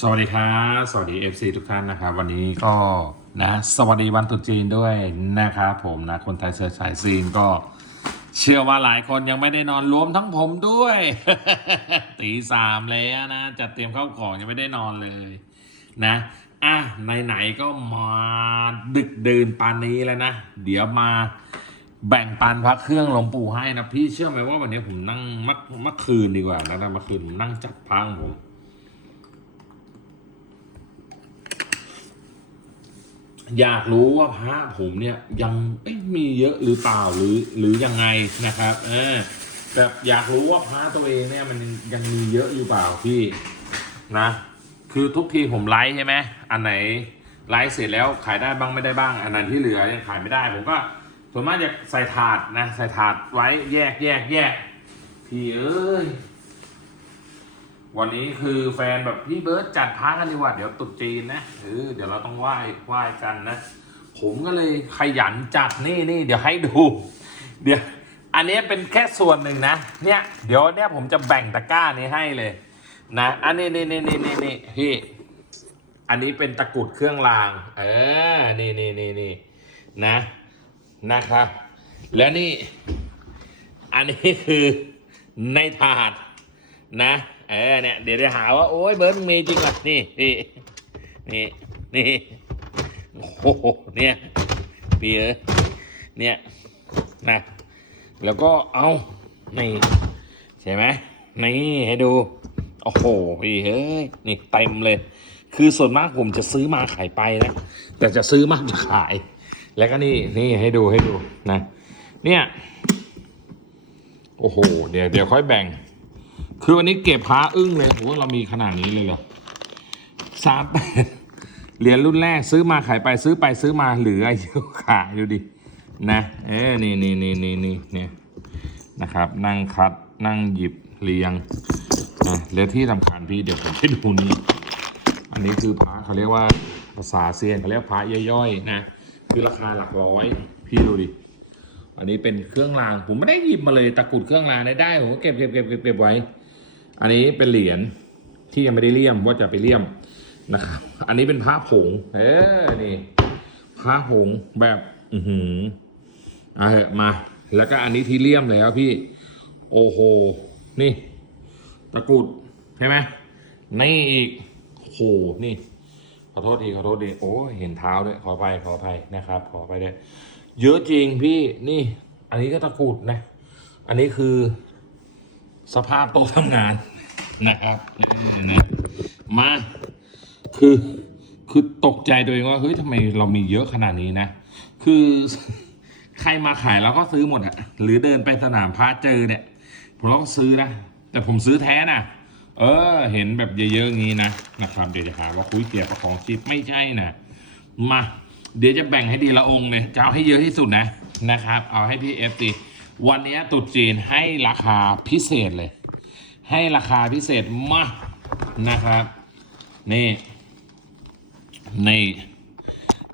สวัสดีครับสวัสดี FC ทุกท่านนะครับ วันนี้ก็นะ สวัสดีวันตรุษจีนด้วยนะครับผมนะ คนไทยเชื้อสายจีนก็ เชื่อว่าหลายคนยังไม่ได้นอนรวมทั้งผมด้วย ตีสามแล้วนะ จัดเตรียมข้าวของยังไม่ได้นอนเลยนะอะไหนๆก็มาดึกดื่นปานนี้แล้วนะ เดี๋ยวมาแบ่งปันพระเครื่องหลวงปู่ให้นะพี่เชื่อไหมว่าวันนี้ผมนั่งเมื่อเมื่อคืนดีกว่านะเมื่อคืนผมนั่งจัดพังผม อยากรู้ว่าพระผมเนี่ยยังมีเยอะหรือเปล่าหรือหรือยังไงนะครับเออแบบอยากรู้ว่าพระตัวเองเนี่ยมันยังมีเยอะอยู่เปล่าพี่นะ คือทุกทีผมไลฟ์ใช่ไหมอันไหนไลฟ์เสร็จแล้วขายได้บ้างไม่ได้บ้าง อันไหนที่เหลือยังขายไม่ได้ ผมก็ส่วนมากจะใส่ถาดนะใส่ถาดไว้แยกแยกแยกพี่เอ้ย วันนี้คือแฟนแบบพี่เบิร์ตจัดพักกันดีกว่าเดี๋ยวตรุษจีนนะเออเดี๋ยวเราต้องไหว้ไหว้กันนะ ผมก็เลยขยันจัดนี่นี่เดี๋ยวให้ดู เดี๋ยวอันนี้เป็นแค่ส่วนหนึ่งนะเนี่ยเดี๋ยวเนี่ยผมจะแบ่งตะกร้านี้ให้เลย นะอันนี้นี่นี่นี่นี่นี่พี่อันนี้เป็นตะกรุดเครื่องรางเออนี่นี่นี่นี่นะนะครับแล้วนี่ อันนี้คือในถาดนะ ออเนี่ยเดี๋ยวจะหาว่าโอ้ยเบิร์ดมีจริงอะนี่นี่นี่นี่โอ้โหเนี่ยพี่เอ้ยเนี่ยนะแล้วก็เอานี่ใช่ไหมนี่ให้ดูโอ้โหพี่เฮ้ยนี่เต็มเลย คือส่วนมากผมจะซื้อมาขายไปนะแต่จะซื้อมากจะขาย แล้วก็นี่นี่ให้ดูให้ดูนะ เนี่ยโอ้โหเดี๋ยวเดี๋ยวค่อยแบ่ง คือวันนี้เก็บพระอึ้งเลยโหเรามีขนาดนี้เลยเหรอสามแปดเหรียญรุ่นแรกซื้อมาขายไปซื้อไปซื้อมาเหลืออายุขายดูดิ นะ เอ้นี่นี่นี่นี่นี่เนี่ยนะครับ นั่งคัดนั่งหยิบเรียงนะแล้วที่สำคัญพี่เดี๋ยวผมให้ดูนี่อันนี้คือพระเขาเรียกว่าภาษาเซียนเขาเรียกพระย่อยๆนะคือราคาหลักร้อย พี่ดูดิอันนี้เป็นเครื่องรางผมไม่ได้หยิบมาเลยตะกรุดเครื่องรางได้ได้ผมก็เก็บเก็บเก็บเก็บไว้ อันนี้เป็นเหรียญที่ยังไม่ได้เลี่ยมว่าจะไปเลี่ยมนะครับ อันนี้เป็นพระผง เออนี่พระผงแบบ อือหืออาเถอะมา แล้วก็อันนี้ที่เลี่ยมแล้วพี่ โอ้โห นี่ ตะกุดใช่ไหมนี่อีกโหนี่ ขอโทษทีขอโทษทีโอ้เห็นเท้าด้วยขอไปขอไปนะครับ ขอไปด้วยเยอะจริงพี่นี่ อันนี้ก็ตะกุดนะ อันนี้คือ สภาพโต๊ะทำงานนะครับเออนะมาคือคือตกใจตัวเองว่าเฮ้ยทำไมเรามีเยอะขนาดนี้นะ คือใครมาขายเราก็ซื้อหมดอะหรือเดินไปสนามพระเจอเนี่ยผมเราก็ซื้อนะ แต่ผมซื้อแท้นะเออ เห็นแบบเยอะๆงี้นะนะครับเดี๋ยวจะหาว่าคุยเตียประคองชีพไม่ใช่นะมาเดี๋ยวจะแบ่งให้ดีละองค์เลยจะเอาให้เยอะที่สุดนะนะครับ เอาให้พี่เอฟตี วันนี้ตรุษจีนให้ราคาพิเศษเลย ให้ราคาพิเศษมากนะครับ นี่นี่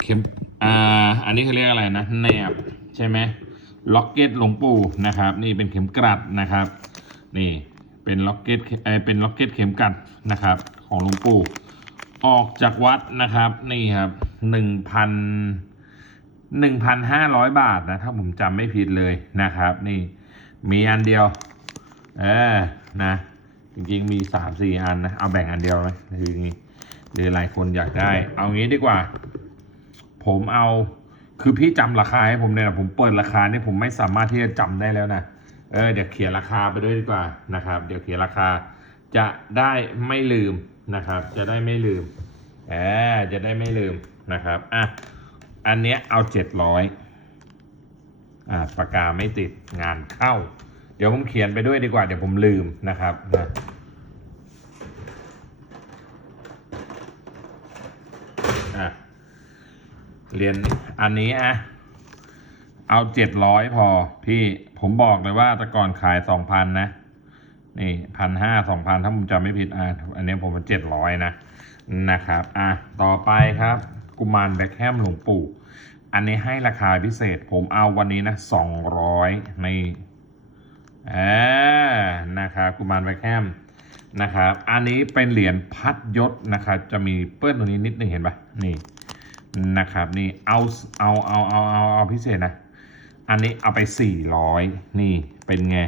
เข็มอ่าอันนี้เขาเรียกอะไรนะแนบใช่ไหมล็อกเก็ตหลวงปู่นะครับ นี่เป็นเข็มกลัดนะครับ นี่เป็นล็อกเก็ตเออเป็นล็อกเก็ตเข็มกลัดนะครับ ของหลวงปู่ออกจากวัดนะครับ นี่ครับหนึ่งพัน หนึ่งพันห้าร้อยบาทนะ ถ้าผมจำไม่ผิดเลยนะครับ นี่มีอันเดียว เออนะ จริงๆมีสามสี่อันนะ เอาแบ่งอันเดียวไหมคืออย่างงี้เดี๋ยวหลายคนอยากได้ เอางี้ดีกว่า ผมเอาคือพี่จำราคาให้ผมเนี่ยนะผมเปิดราคานี่ผมไม่สามารถที่จะจำได้แล้วนะเออเดี๋ยวเขียนราคาไปด้วยดีกว่านะครับ เดี๋ยวเขียนราคาจะได้ไม่ลืมนะครับ จะได้ไม่ลืมเออจะได้ไม่ลืมนะครับอะ อันเนี้ยเอาเจ็ดร้อยอ่าปากกาไม่ติดงานเข้า เดี๋ยวผมเขียนไปด้วยดีกว่า เดี๋ยวผมลืมนะครับนะเรียนอันนี้อะเอาเจ็ดร้อยพอ พี่ผมบอกเลยว่าแต่ก่อนขายสองพันนะ นี่พันห้าสองพันถ้าผมจำไม่ผิดอะอันนี้ผมเป็นเจ็ดร้อยนะนะครับ อะ ต่อไปครับ กุมารแบ็คแฮมหลวงปู่ อันนี้ให้ราคาพิเศษ ผมเอาวันนี้นะสองร้อยในอ่านะครับกุมารแบ็คแฮมนะครับอันนี้เป็นเหรียญพัดยศนะครับจะมีเปื้อนตรงนี้นิดนึงเห็นปะนี่นะครับนี่เอาเอาเอาเอาเอาเอาพิเศษนะ อันนี้เอาไป400นี่เป็นไง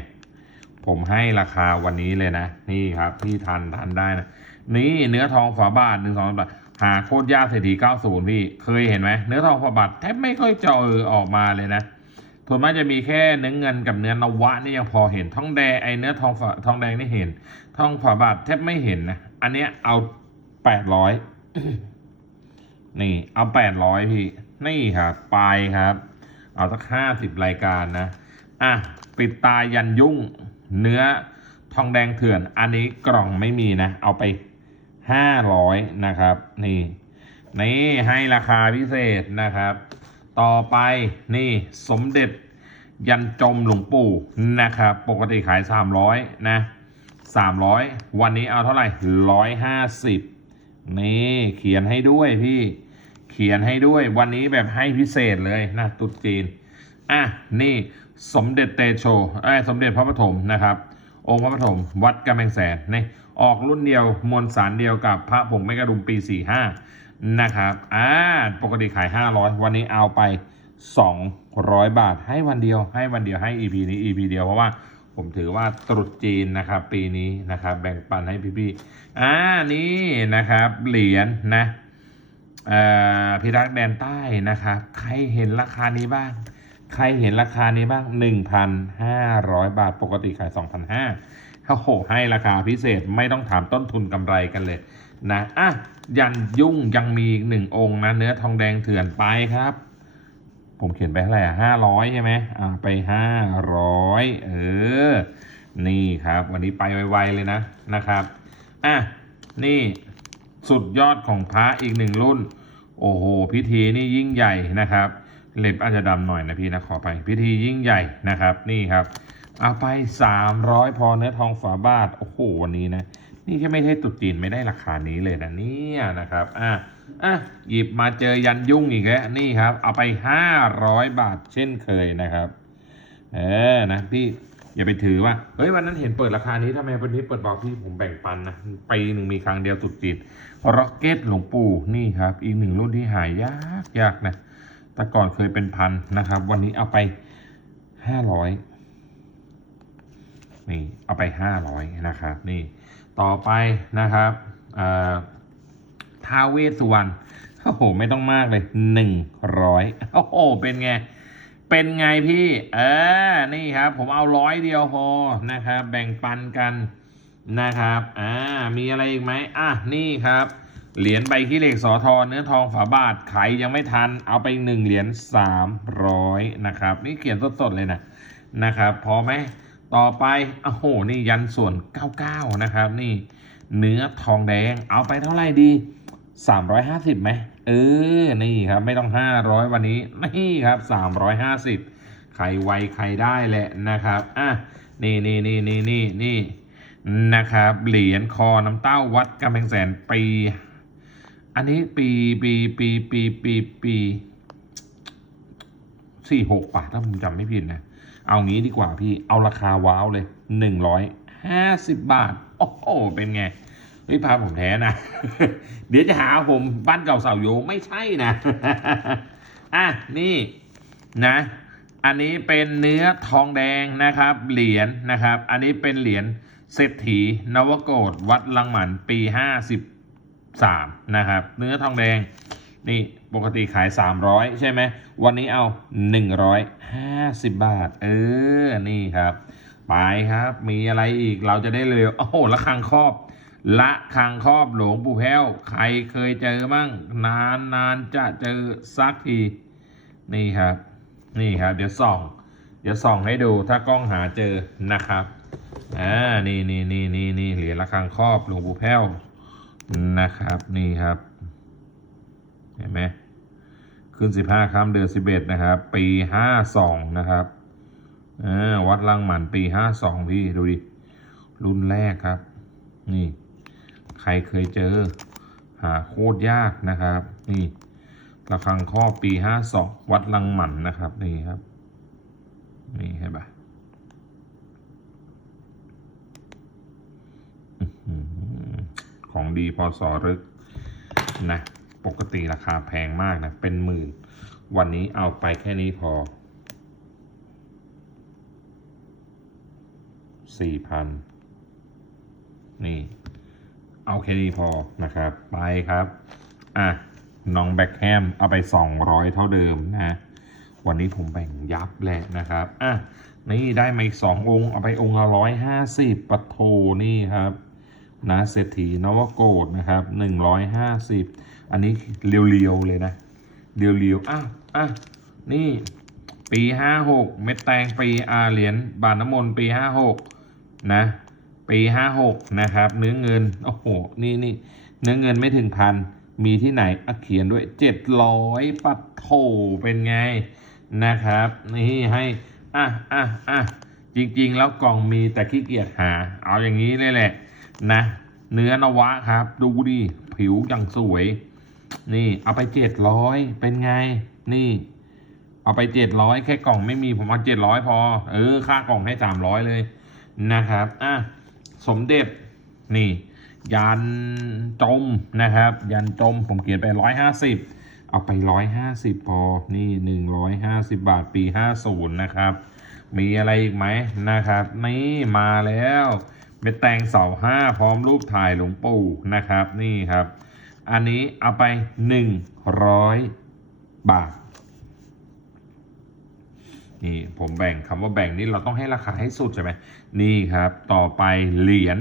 ผมให้ราคาวันนี้เลยนะ นี่ครับที่ทันทันได้นะ นี่เนื้อทองฝาบาทหนึ่งสองบาท หาโคตรยากเศรษฐี90 พี่ เคยเห็นไหมเนื้อทองฝาบาทแทบไม่ค่อยเจอออกมาเลยนะส่วนมากจะมีแค่เนื้อเงินกับเนื้อนวะนี่ยังพอเห็นทองแดงไอเนื้อทองทองแดงนี่เห็นทองฝาบาทแทบไม่เห็นนะอันเนี้ยเอา800นี่เอาแปดร้อยพี่ นี่ครับไปครับ เอาสักห้าสิบรายการนะอะปิดตายันยุ่ง เนื้อทองแดงเถื่อน อันนี้กล่องไม่มีนะ เอาไป ห้าร้อยนะครับ นี่ นี่ให้ราคาพิเศษนะครับ ต่อไปนี่สมเด็จยันจมหลวงปู่นะครับ ปกติขาย300นะ300วันนี้เอาเท่าไหร่150นี่เขียนให้ด้วยพี่เขียนให้ด้วยวันนี้แบบให้พิเศษเลยนะตุ๊ดจีนอะนี่สมเด็จเตโชเอ้สมเด็จพระปฐมนะครับ องค์พระปฐมวัดกำแพงแสนนี่ ออกรุ่นเดียวมวลสารเดียวกับพระผงไม่กระดุมปี 45 นะครับอ่าปกติขาย 500 วันนี้เอาไป 200 บาท ให้วันเดียวให้วันเดียวให้ EP นี้ EP เดียวเพราะว่าผมถือว่าตรุษจีนนะครับ ปีนี้นะครับ แบ่งปันให้พี่ๆอ่านี่นะครับ เหรียญนะเอ่อพิรักแดนใต้นะครับ ใครเห็นราคานี้บ้าง ใครเห็นราคานี้บ้าง 1,500 บาท ปกติขาย 2,500 โอ้โหให้ราคาพิเศษไม่ต้องถามต้นทุนกำไรกันเลยนะอะยันยุ่งยังมีหนึ่งองค์นะ เนื้อทองแดงเถื่อนไปครับ ผมเขียนไปเท่าไหร่อะห้าร้อยใช่ไหมอ่าไปห้าร้อยเออ นี่ครับ วันนี้ไปไวๆเลยนะนะครับอะนี่สุดยอดของพระอีกหนึ่งรุ่น โอ้โห พิธีนี่ยิ่งใหญ่นะครับ เล็บอาจจะดำหน่อยนะพี่นะขอไปพิธียิ่งใหญ่นะครับ นี่ครับ เอาไป300พอเนื้อทองฝาบาท โอ้โห วันนี้นะ นี่แค่ไม่ใช่ตุดจีนไม่ได้ราคานี้เลยนะเนี่ยนะครับ อะอะหยิบมาเจอยันยุ่งอีกแล้วนี่ครับ เอาไป500บาทเช่นเคยนะครับ เออนะพี่อย่าไปถือว่าเฮ้ยวันนั้นเห็นเปิดราคานี้ทำไมวันนี้เปิดบอกพี่ผมแบ่งปันนะปีหนึ่งมีครั้งเดียวตุดจีนร็อกเก็ตหลวงปู่นี่ครับ อีกหนึ่งรุ่นที่หายากยากนะแต่ก่อนเคยเป็นพันนะครับ วันนี้เอาไปห้าร้อย นี่เอาไปห้าร้อยนะครับนี่ต่อไปนะครับอ่าท้าเวสสุวรรณโอ้โหไม่ต้องมากเลยหนึ่งร้อยโอ้โหเป็นไงเป็นไงพี่ เออ นี่ครับ ผมเอาร้อยเดียวพอนะครับ แบ่งปันกันนะครับ อ่า มีอะไรอีกไหมอะ นี่ครับ เหรียญใบขี้เหล็กสอทอเนื้อทองฝาบาทขายยังไม่ทัน เอาไปหนึ่งเหรียญสามร้อยนะครับ นี่เขียนสดๆเลยนะ นะครับ พอไหม ต่อไปโอ้โหนี่ยันส่วน 99 นะครับ นี่เนื้อทองแดงเอาไปเท่าไหร่ดี 350ไหมเออ นี่ครับ ไม่ต้อง 500 วันนี้ นี่ครับ 350 ใครไวใครได้แหละนะครับอะนี่นี่นี่นี่นี่นี่นะครับ เหรียญคอน้ำเต้าวัดกำแพงแสนปี อันนี้ปีปีปีปีปีปีสี่หกป่ะถ้าผมจำไม่ผิดนะ เอางี้ดีกว่าพี่เอาราคาว้าวเลยหนึ่งร้อยห้าสิบบาท โอ้โหเป็นไงเฮ้ยพาผมแท้นะ เดี๋ยวจะหาผมบ้านเก่าเสาโยไม่ใช่นะ อะ นี่นะ อันนี้เป็นเนื้อทองแดงนะครับ เหรียญนะครับ อันนี้เป็นเหรียญเศรษฐีนวโกดวัดลังหมันปีห้าสิบสามนะครับ เนื้อทองแดง นี่ปกติขาย 300 ใช่ไหม วันนี้เอา 150 บาท เออ นี่ครับ ไปครับ มีอะไรอีกเราจะได้เร็วโอ้โหละคังครอบ ละคังครอบหลวงปู่แพ้ว ใครเคยเจอมั่ง นานนานจะเจอสักที นี่ครับ นี่ครับ เดี๋ยวส่อง เดี๋ยวส่องให้ดูถ้ากล้องหาเจอนะครับอ่านี่นี่นี่นี่นี่เหรียญละคังครอบหลวงปู่แพ้วนะครับ นี่ครับ เห็นไหมขึ้นสิบห้าค่ำเดือนสิบเอ็ดนะครับ ปีห้าสองนะครับวัดลังหมันปีห้าสองพี่ดูดิ รุ่นแรกครับ นี่ ใครเคยเจอ หาโคตรยากนะครับ นี่ระฆังข้อปีห้าสองวัดลังหมันนะครับ นี่ครับ นี่เห็นปะของดีพอสอรึกนะ ปกติราคาแพงมากนะ เป็นหมื่น วันนี้เอาไปแค่นี้พอสี่พันนี่ เอาแค่นี้พอนะครับ ไปครับ อะ น้องแบ็คแฮมเอาไป 200 เท่าเดิมนะ วันนี้ผมแบ่งยับแหละนะครับ อะ นี่ได้มาอีกสององค์ เอาไปองค์ละร้อยห้าสิบปะโทนี่ครับนะเศรษฐีนวโกดนะครับหนึ่งร้อยห้าสิบ อันนี้เรียวๆเลยนะ เรียวๆอะอะนี่ปีห้าหกเม็ดแตงปีอาเหรียญบาทน้ำมนต์ปีห้าหกนะ ปีห้าหกนะครับ เนื้อเงิน โอ้โห นี่นี่เนื้อเงินไม่ถึงพัน มีที่ไหนอเขียนด้วยเจ็ดร้อยปัดโถเป็นไงนะครับ นี่ให้อะอะอะจริงๆ แล้วกล่องมีแต่ขี้เกียจหา เอาอย่างนี้เลยแหละนะ เนื้อนวะครับ ดูดิ ผิวอย่างสวย นี่เอาไปเจ็ดร้อยเป็นไง นี่ เอาไปเจ็ดร้อยแค่กล่องไม่มีผมเอาเจ็ดร้อยพอ เออ ค่ากล่องให้สามร้อยเลยนะครับอะสมเด็จนี่ ยันจมนะครับ ยันจมผมเขียนไปร้อยห้าสิบเอาไปร้อยห้าสิบพอนี่หนึ่งร้อยห้าสิบบาทปีห้าศูนย์นะครับ มีอะไรอีกไหมนะครับ นี่มาแล้วเม็ดแตงเสาห้าพร้อมรูปถ่ายหลวงปู่นะครับ นี่ครับ อันนี้เอาไปหนึ่งร้อยบาท นี่ผมแบ่งคำว่าแบ่งนี่เราต้องให้ราคาให้สุดใช่ไหมนี่ครับ ต่อไปเหรียญ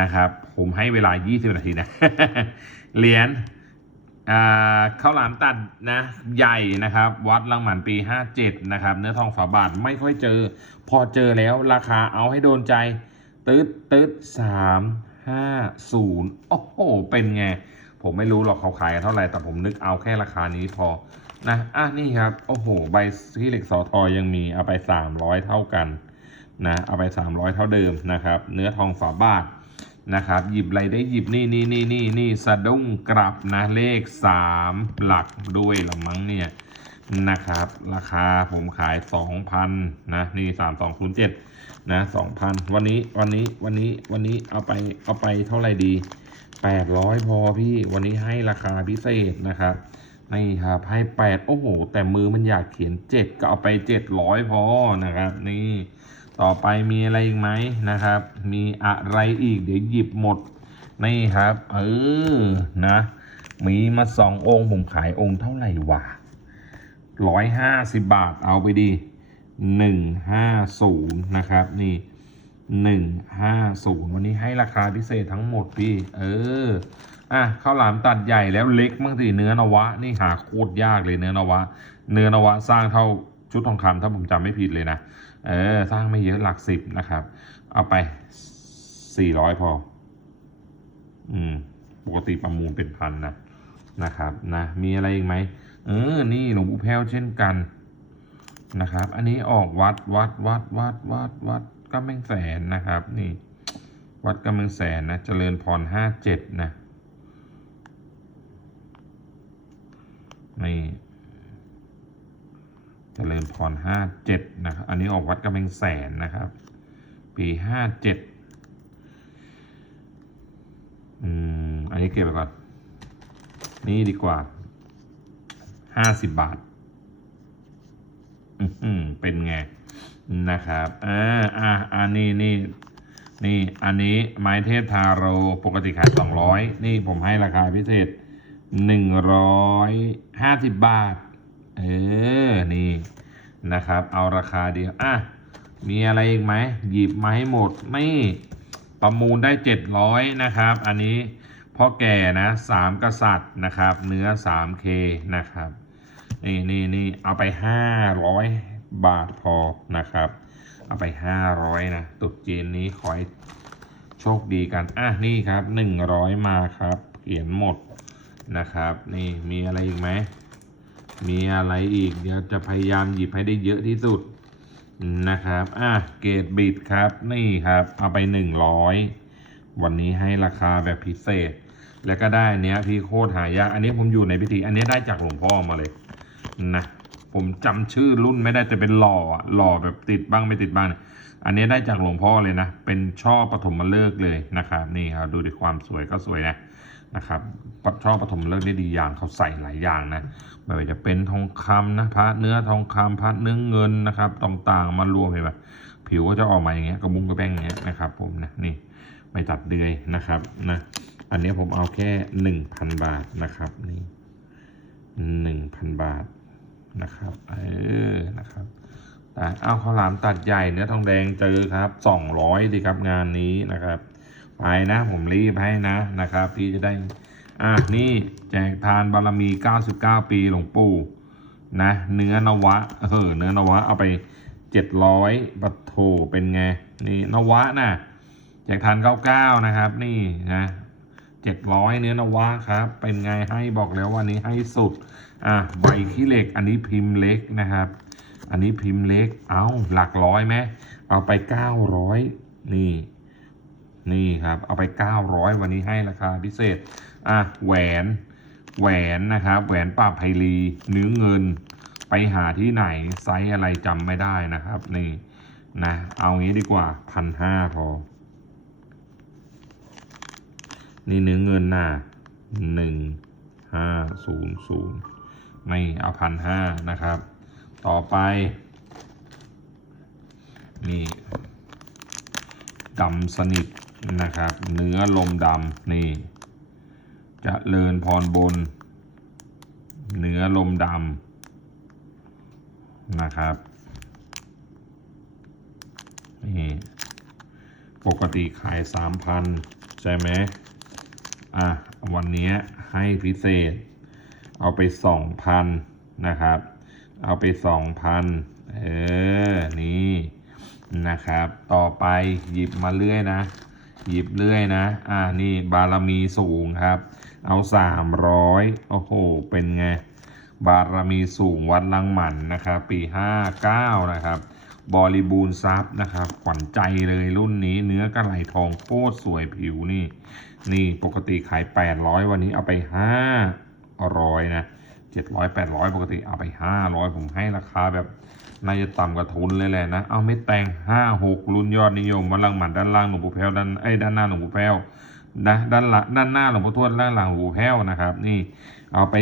นะครับ ผมให้เวลา 20 นาทีนะ เหรียญอ่าข้าวหลามตัดนะใหญ่นะครับ วัดลังหมันปี 57 นะครับ เนื้อทองฝาบาทไม่ค่อยเจอ พอเจอแล้วราคาเอาให้โดนใจ ตึ๊ดตึ๊ดสามห้าศูนย์โอ้โห เป็นไง ผมไม่รู้หรอกเขาขายกันเท่าไหร่แต่ผมนึกเอาแค่ราคานี้พอนะอะนี่ครับโอ้โหใบที่เหล็กสอทอยังมีเอาไป 300 เท่ากันนะเอาไป 300 เท่าเดิมนะครับ เนื้อทองฝาบาทนะครับ หยิบอะไรได้หยิบนี่นี่นี่นี่นี่สะดุ้งกลับนะเลข 3 หลักด้วยละมั้งเนี่ยนะครับ ราคาผมขาย 2,000นะนี่ 3207นะ2,000 วันนี้วันนี้วันนี้วันนี้เอาไปเอาไปเท่าไหร่ดี 800 พอพี่วันนี้ให้ราคาพิเศษนะครับนี่ครับให้แปดโอ้โห แต่มือมันอยากเขียนเจ็ดก็เอาไปเจ็ดร้อยพอนะครับ นี่ต่อไปมีอะไรอีกไหมนะครับ มีอะไรอีกเดี๋ยวหยิบหมดนี่ครับ เออนะมีมาสององค์ผมขายองค์เท่าไหร่วะร้อยห้าสิบบาทเอาไปดีหนึ่งห้าศูนย์นะครับ นี่ หนึ่งห้าศูนย์วันนี้ให้ราคาพิเศษทั้งหมดพี่ เออ อะข้าวหลามตัดใหญ่แล้วเล็กบ้างสิเนื้อนวะ นี่หาโคตรยากเลยเนื้อนวะ เนื้อนวะสร้างเท่าชุดทองคำถ้าผมจำไม่ผิดเลยนะ เออ สร้างไม่เยอะหลักสิบนะครับ เอาไปสี่ร้อยพอ อืม ปกติประมูลเป็นพันนะนะครับนะ มีอะไรอีกไหม เออ นี่หลวงปู่แพ้วเช่นกันนะครับ อันนี้ออกวัดวัดวัดวัดวัดวัด ก็แม่งแสนนะครับ นี่ วัดกำลังแสนนะเจริญพรห้าเจ็ดนะนี่เจริญพรห้าเจ็ดนะครับ อันนี้ออกวัดกำแพงแสนนะครับ ปีห้าเจ็ดอืม อันนี้เก็บไปก่อน นี่ดีกว่าห้าสิบบาท อืมเป็นไง นะครับอ่าอ่าอันนี้นี่นี่อันนี้ไม้เทพทาโรปกติขายสองร้อยนี่ผมให้ราคาพิเศษหนึ่งร้อยห้าสิบบาท เออ นี่นะครับ เอาราคาเดียว อะ มีอะไรอีกไหม หยิบมาให้หมด นี่ ประมูลได้เจ็ดร้อยนะครับ อันนี้พ่อแก่นะสามกษัตริย์นะครับ เนื้อสามเคนะครับ นี่นี่นี่เอาไปห้าร้อย บาทพอนะครับ เอาไปห้าร้อยนะตรุษจีนนี้ขอให้โชคดีกัน อะ นี่ครับหนึ่งร้อยมาครับเขียนหมดนะครับ นี่มีอะไรอีกไหม มีอะไรอีก เดี๋ยวจะพยายามหยิบให้ได้เยอะที่สุดนะครับ อะ เกรดบิดครับ นี่ครับ เอาไปหนึ่งร้อยวันนี้ให้ราคาแบบพิเศษ แล้วก็ได้เนี้ยพี่โคตรหายาก อันนี้ผมอยู่ในพิธี อันนี้ได้จากหลวงพ่อมาเลยนะ ผมจำชื่อรุ่นไม่ได้แต่เป็นหล่ออะหล่อแบบติดบ้างไม่ติดบ้าง อันนี้ได้จากหลวงพ่อเลยนะ เป็นช่อปฐมฤกษ์เลยนะครับนี่ครับดูดิความสวยก็สวยนะนะครับช่อปฐมฤกษ์นี่ดีอย่างเขาใส่หลายอย่างนะไม่ว่าจะเป็นทองคำนะพระเนื้อทองคำพระเนื้อเงินนะครับต่างๆมารวมเห็นไหมผิวก็จะออกมาอย่างเงี้ยกระมุงกระแป้งอย่างเงี้ยนะครับผมนะนี่ไม่ตัดเดือยนะครับนะอันนี้ผมเอาแค่หนึ่งพันบาทนะครับนี่หนึ่งพันบาท นะครับ เออ นะครับแต่เอาข้าวหลามตัดใหญ่เนื้อทองแดงเจอครับสองร้อยดีครับงานนี้นะครับ ไปนะผมรีบให้นะนะครับพี่จะได้ อะนี่แจกทานบารมี 99 ปีหลวงปู่นะ เนื้อนวะ เออ เนื้อนวะเอาไป 700บัตโถเป็นไง นี่นวะนะแจกทาน 99 นะครับ นี่นะ700 เนื้อนวะครับ เป็นไงให้บอกแล้ววันนี้ให้สุด อะใบขี้เหล็กอันนี้พิมพ์เล็กนะครับ อันนี้พิมพ์เล็ก เอาหลักร้อยไหมเอาไป 900 นี่ นี่ครับ เอาไป 900 วันนี้ให้ราคาพิเศษ อะ แหวน แหวนนะครับ แหวนป่าไพลีเนื้อเงิน ไปหาที่ไหน ไซส์อะไรจำไม่ได้นะครับ นี่ นะ เอางี้ดีกว่า พันห้าพอ นี่เนื้อเงินน่ะหนึ่งห้าศูนย์ศูนย์ นี่เอาพันห้านะครับ ต่อไป นี่ดำสนิทนะครับ เนื้อลมดำนี่จะเลินพรบน เนื้อลมดำนะครับนี่ปกติขายสามพันใช่ไหมอะ วันนี้ให้พิเศษ เอาไปสองพันนะครับ เอาไปสองพันเออ นี่นะครับ ต่อไปหยิบมาเรื่อยนะ หยิบเรื่อยนะ อ่า นี่บารมีสูงครับ เอาสามร้อยโอ้โห เป็นไง บารมีสูงวัดลังหมันนะครับ ปีห้าเก้านะครับ บริบูรณ์ทรัพย์นะครับ ขวัญใจเลยรุ่นนี้ เนื้อกระไหลทองโคตรสวยผิวนี่ นี่ปกติขาย800วันนี้เอาไป 500นะ700 800ปดร้อยปกติเอาไป500ผมให้ราคาแบบน่าจะต่ำกว่าทุนเลยแหละนะ เอาไม่แต่ง56รุ่นยอดนิยมวัดลังหมันด้านล่างหลวงปู่แพ้วด้านไอ้ด้านหน้าหลวงปู่แพ้วนะด้านหลังด้านหน้าหลวงปู่ทวดด้านหลังหลวงปู่แพ้วนะครับ นี่เอาไป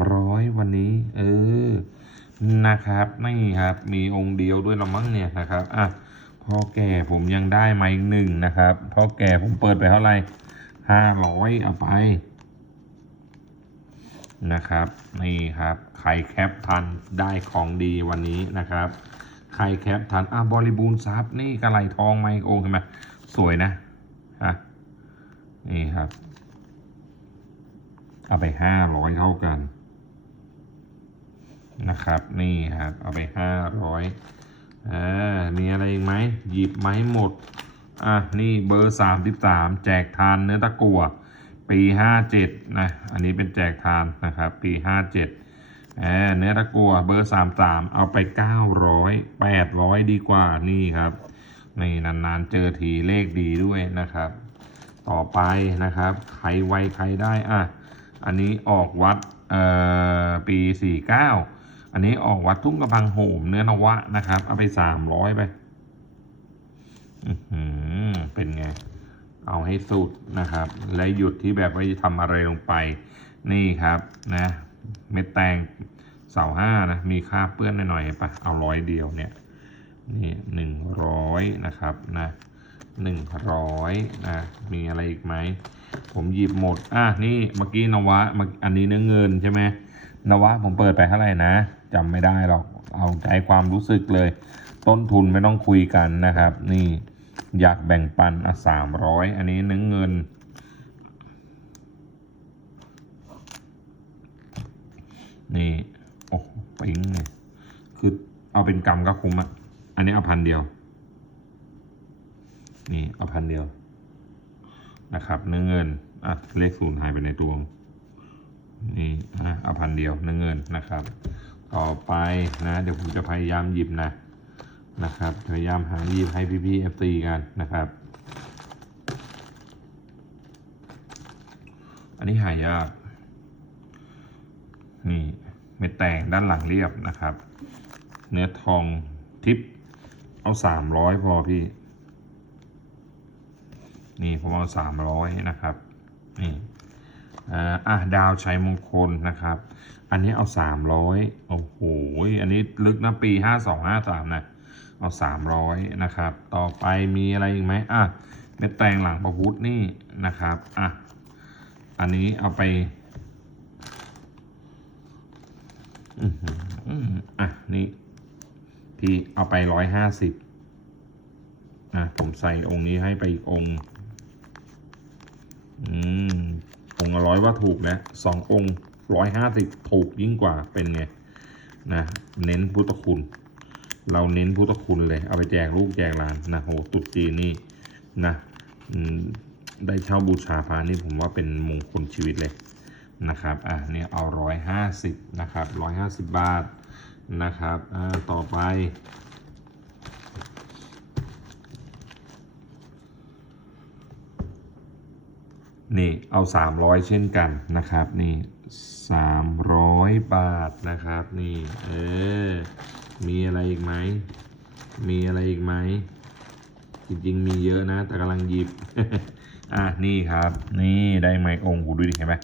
300วันนี้ เออนะครับนี่ครับมีองค์เดียวด้วยละมั้งเนี่ยนะครับอะพ่อแก่ผมยังได้มาอีกหนึ่งนะครับพ่อแก่ผมเปิดไปเท่าไหร่ห้าร้อยเอาไป นะครับนี่ครับใครแคปทันได้ของดีวันนี้นะครับ ใครแคปทันอะบริบูรณ์ทรัพย์นี่กระไหลทองไมโองค์เห็นไหมสวยนะฮะนี่ครับ เอาไปห้าร้อยเท่ากันนะครับ นี่ครับ เอาไปห้าร้อยอ่ามีอะไรอีกไหมหยิบไหมาให้หมดอะนี่เบอร์สามสิบสามแจกทานเนื้อตะกั่ว ปีห้าเจ็ดนะ อันนี้เป็นแจกทานนะครับ ปีห้าเจ็ดอ่าเนื้อตะกัวเบอร์สามสามเอาไปเก้าร้อยแปดร้อยดีกว่านี่ครับ นี่นานๆเจอทีเลขดีด้วยนะครับ ต่อไปนะครับ ใครไวใครได้อะอันนี้ออกวัดเอ่อปีสี่เก้าอันนี้ออกวัดทุ่งกระพังโหมเนื้อนวะนะครับ เอาไปสามร้อยไปอือหือเป็นไง เอาให้สุดนะครับ และหยุดที่แบบว่าจะทำอะไรลงไป นี่ครับนะเม็ดแตงเสาห้านะมีค่าเปื้อนหน่อยๆปะเอาร้อยเดียวเนี่ยนี่หนึ่งร้อยนะครับนะหนึ่งร้อยนะมีอะไรอีกไหม ผมหยิบหมด อะนี่เมื่อกี้นวะมอันนี้เนื้อเงินใช่ไหมนวะผมเปิดไปเท่าไหร่นะจำไม่ได้หรอกเอาใจความรู้สึกเลย ต้นทุนไม่ต้องคุยกันนะครับ นี่ อยากแบ่งปันอะสามร้อยอันนี้เนื้อเงิน นี่ โอ้ปิ๊งเลยคือเอาเป็นกำก็คุ้มอะ อันนี้เอาพันเดียว นี่เอาพันเดียว นะครับ เนื้อเงินอะเลขศูนย์หายไปในตัวนี่อะเอาพันเดียวเนื้อเงินนะครับ ต่อไปนะ เดี๋ยวผมจะพยายามหยิบนะ นะครับพยายามหายิบให้พี่ๆเอฟซีกันนะครับ อันนี้หายาก นี่เม็ดแตงด้านหลังเรียบนะครับ เนื้อทองทิพย์เอาสามร้อยพอพี่ นี่ผมเอาสามร้อยนะครับ นี่อ่าอะดาวชัยมงคลนะครับ อันนี้เอาสามร้อยโอ้โห อันนี้ลึกนะปีห้าสองห้าสามนะ เอาสามร้อยนะครับ ต่อไปมีอะไรอีกไหมอะเม็ดแตงหลังประพุทธนี่นะครับอะอันนี้เอาไปอืออะนี่พี่เอาไปร้อยห้าสิบอะผมใส่องค์นี้ให้ไปอีกองค์ อืม องค์ละร้อยว่าถูกนะสององค์ร้อยห้าสิบถูกยิ่งกว่าเป็นไง นะ เน้นพุทธคุณ เราเน้นพุทธคุณเลย เอาไปแจกลูกแจกหลานนะโหตุดจีนนี่นะได้เช่าบูชาพระนี่ผมว่าเป็นมงคลชีวิตเลยนะครับ อะเนี่ยเอาร้อยห้าสิบนะครับร้อยห้าสิบบาทนะครับ อ่า ต่อไป นี่ เอาสามร้อยเช่นกันนะครับ นี่สามร้อยบาทนะครับ นี่ เออ มีอะไรอีกไหม มีอะไรอีกไหม จริงๆ มีเยอะนะ แต่กำลังหยิบ อะ นี่ครับ นี่ได้ไหมองค์หูดูดิเห็นไหม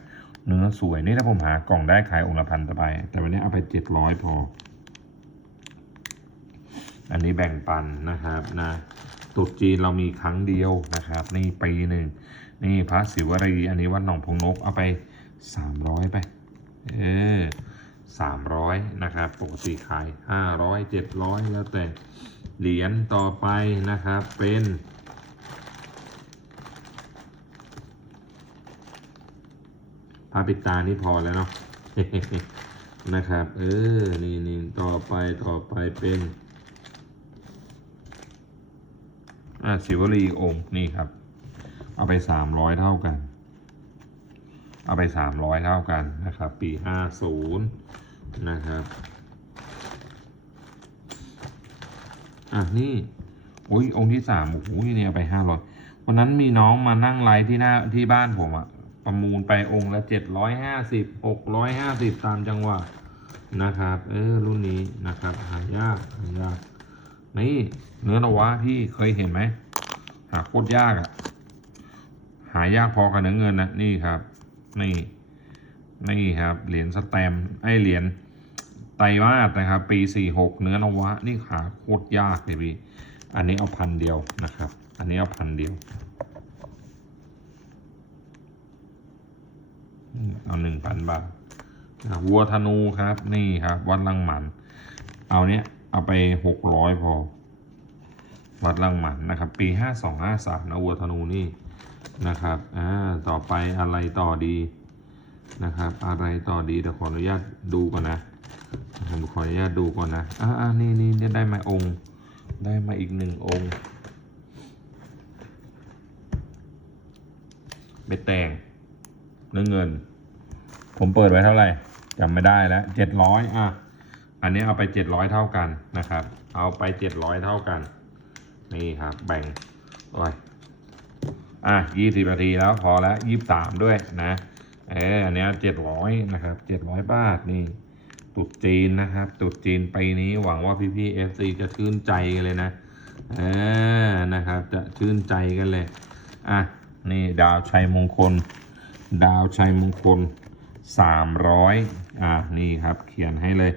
เนื้อสวย นี่ถ้าผมหากล่องได้ขายองค์ละพันต่อไป แต่วันนี้เอาไปเจ็ดร้อยพอ อันนี้แบ่งปันนะครับนะตรุษจีนเรามีครั้งเดียวนะครับ นี่ปีหนึ่ง นี่พระศิวรี อันนี้วัดหนองพงนกเอาไปสามร้อยไป เออ สามร้อยนะครับ ปกติขายห้าร้อยเจ็ดร้อยแล้วแต่เหรียญต่อไปนะครับเป็นพระปิตานี่พอแล้วเนาะนะครับ เออ นี่นี่ต่อไปต่อไปเป็นอ่าศิวลีองค์นี่ครับ เอาไปสามร้อยเท่ากัน เอาไปสามร้อยเท่ากันนะครับ ปีห้าศู นะครับ อะนี่โอ้ยองค์ที่สามโอ้โหเนี่ยไปห้าร้อยวันนั้นมีน้องมานั่งไลฟ์ที่หน้าที่บ้านผมอะประมูลไปองค์ละเจ็ดร้อยห้าสิบหกร้อยห้าสิบตามจังหวะนะครับ เออรุ่นนี้นะครับหายากหายากนี่เนื้อนวะพี่เคยเห็นไหมหาโคตรยากอะ่ะหายากพอกับเนื้อเงินนะนี่ครับ นี่ นี่ครับ เหรียญสแตมไอเหรียญไตรมาสนะครับ ปีสี่หกเนื้อนวะ นี่หาโคตรยากเลยพี่ อันนี้เอาพันเดียวนะครับ อันนี้เอาพันเดียว เอาหนึ่งพันบาทอะวัวธนูครับ นี่ครับ วัดลังหมัน เอาเนี้ย เอาไปหกร้อยพอ วัดลังหมันนะครับ ปีห้าสองห้าสามนะวัวธนูนี่นะครับ อ่า ต่อไปอะไรต่อดี นะครับ อะไรต่อดีเดี๋ยวขออนุญาตดูก่อนนะผมขออนุญาตดูก่อนนะอ่าอ่านี่นี่ได้มาองค์ ได้มาอีกหนึ่งองค์เบ็ดแตงเนื้อเงิน ผมเปิดไว้เท่าไหร่จำไม่ได้แล้วเจ็ดร้อยอะ อันนี้เอาไปเจ็ดร้อยเท่ากันนะครับ เอาไปเจ็ดร้อยเท่ากัน นี่ครับ แบ่งโอ้ยอะยี่สิบนาทีแล้วพอแล้วยี่สามด้วยนะ เอออันนี้เจ็ดร้อยนะครับเจ็ดร้อยบาทนี่ตุดจีนนะครับ ตุดจีนไปนี้หวังว่าพี่พี่เอฟซีจะชื่นใจกันเลยนะเออนะครับ จะชื่นใจกันเลย อะ นี่ดาวชัยมงคล ดาวชัยมงคลสามร้อยอะ นี่ครับ เขียนให้เลย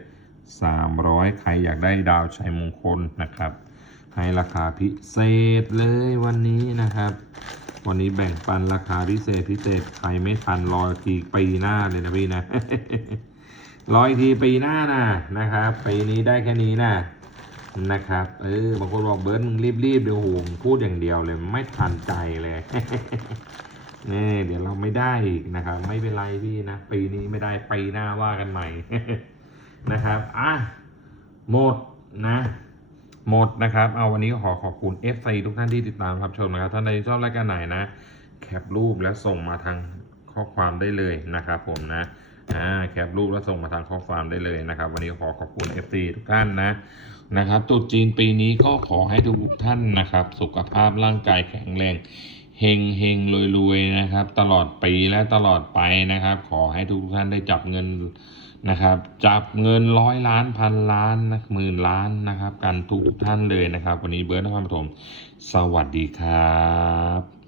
สามร้อยใครอยากได้ดาวชัยมงคลนะครับ ให้ราคาพิเศษเลยวันนี้นะครับ วันนี้แบ่งปันราคาพิเศษพิเศษ ใครไม่ทันรอทีปีหน้าเลยนะพี่นะ รออีกทีปีหน้านะนะครับ ปีนี้ได้แค่นี้นะนะครับ เออบางคนบอกเบิร์ดมึงรีบๆเดี๋ยวโหมงพูดอย่างเดียวเลยไม่ทันใจเลยนี่เดี๋ยวเราไม่ได้อีกนะครับ ไม่เป็นไรพี่นะ ปีนี้ไม่ได้ปีหน้าว่ากันใหม่นะครับ อะ หมดนะ หมดนะครับ เอาวันนี้ขอขอบคุณ f อทุกท่านที่ติดตามรับชมนะครับ ท่านใดชอบรายการไหนนะ แคปรูปแล้วส่งมาทางข้อความได้เลยนะครับผมนะอ่าแคปรูปแล้วส่งมาทางข้อความได้เลยนะครับ วันนี้ขอขอบคุณ f อทุกท่านนะนะครับตรุษจีนปีนี้ก็ขอให้ทุกท่านนะครับ สุขภาพร่างกายแข็งแรงเฮงเฮงรวยรวยนะครับ ตลอดปีและตลอดไปนะครับ ขอให้ทุกท่านได้จับเงิน นะครับ จับเงินร้อยล้านพันล้านนะหมื่นล้านนะครับ กันทุกท่านเลยนะครับ วันนี้เบิร์ดนครปฐมสวัสดีครับ